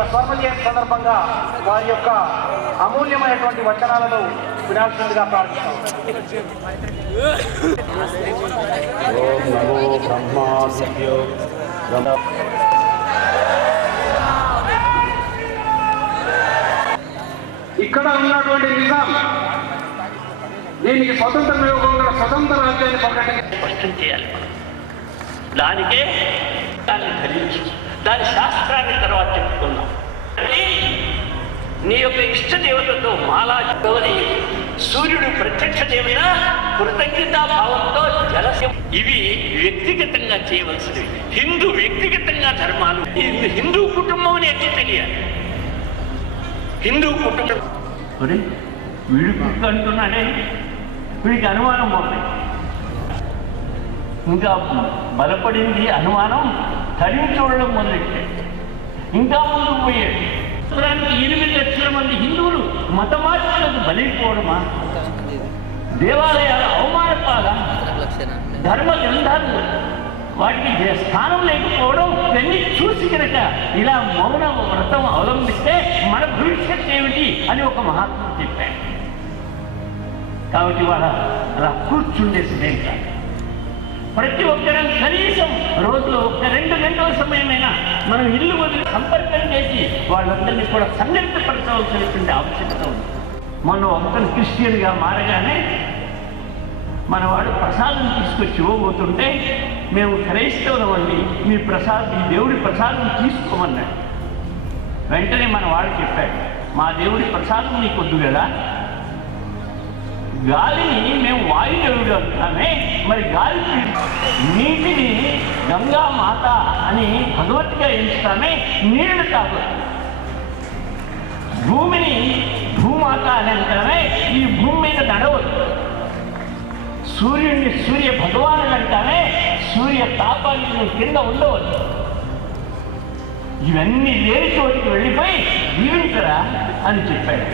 స్వర్ణ జయంతి సందర్భంగా వారి యొక్క అమూల్యమైనటువంటి వచనాలను వినాల్సిందిగా ప్రార్థిస్తాం. ఇక్కడ ఉన్నటువంటి నిజాం దీనికి స్వతంత్ర యోగంగా స్వతంత్ర రాజ్యాన్ని స్పష్టం చేయాలి. దానికే దాన్ని ధరించి దాని శాస్త్రాన్ని తర్వాత చెప్పుకున్నాం. నీ యొక్క ఇష్ట దేవతతో మాలా సూర్యుడు ప్రత్యక్ష దేవత కృతజ్ఞతా భావంతో జలస్యం ఇవి వ్యక్తిగతంగా చేయవలసినవి. హిందూ వ్యక్తిగతంగా ధర్మాలు హిందూ కుటుంబం అనేది తెలియాలి. హిందూ కుటుంబం వీడు కుక్క అంటున్నాడే, వీడికి అనుమానం పోతుంది. ఇంకా బలపడింది అనుమానం, తరిమి చూడడం మొదలెట్టే ఇంకా ముందుకు పోయాడు. 8 లక్షల మంది హిందువులు మతమార్పులకు బలైపోవడమా, దేవాలయాల అవమానపాల, ధర్మ గ్రంథాలు వాటికి స్థానం లేకపోవడం ఇవన్నీ చూసి కనుక ఇలా మౌన వ్రతం అవలంబిస్తే మన భవిష్యత్తు ఏమిటి అని ఒక మహాత్ముడు చెప్పాడు. కాబట్టి వాళ్ళ అలా కూర్చుండే సమయం కాదు. ప్రతి ఒక్కరం కనీసం రోజులో 1-2 గంటల సమయమైనా మనం ఇల్లు వదిలి సంపర్కం చేసి వాళ్ళందరినీ కూడా సంఘటితపరచవలసినటువంటి ఆవశ్యకత ఉంది. మనం ఒక్కరు క్రిస్టియన్గా మారగానే మన వాడు ప్రసాదం తీసుకొచ్చి ఇవ్వబోతుంటే మేము క్రైస్తవులం అండి, మీ దేవుడి ప్రసాదం తీసుకోమన్నాడు. వెంటనే మన వాడు చెప్పాడు, మా దేవుడి ప్రసాదం నీకు వద్దు కదా, గాలిని మేము వాయుదేవుడు అంటామే, మరి గాలి నీటిని గంగా మాత అని భగవతిగా ఎంచుతామే, నీళ్లు కాదు. భూమిని భూమాత అని అంటామే, ఈ భూమి మీద నడవద్దు. సూర్యుడిని సూర్య భగవానుడు అంటామే, సూర్య తాపాన్ని కింద ఉండవద్దు. ఇవన్నీ లేని చోటికి వెళ్ళిపోయి జీవించరా అని చెప్పాడు.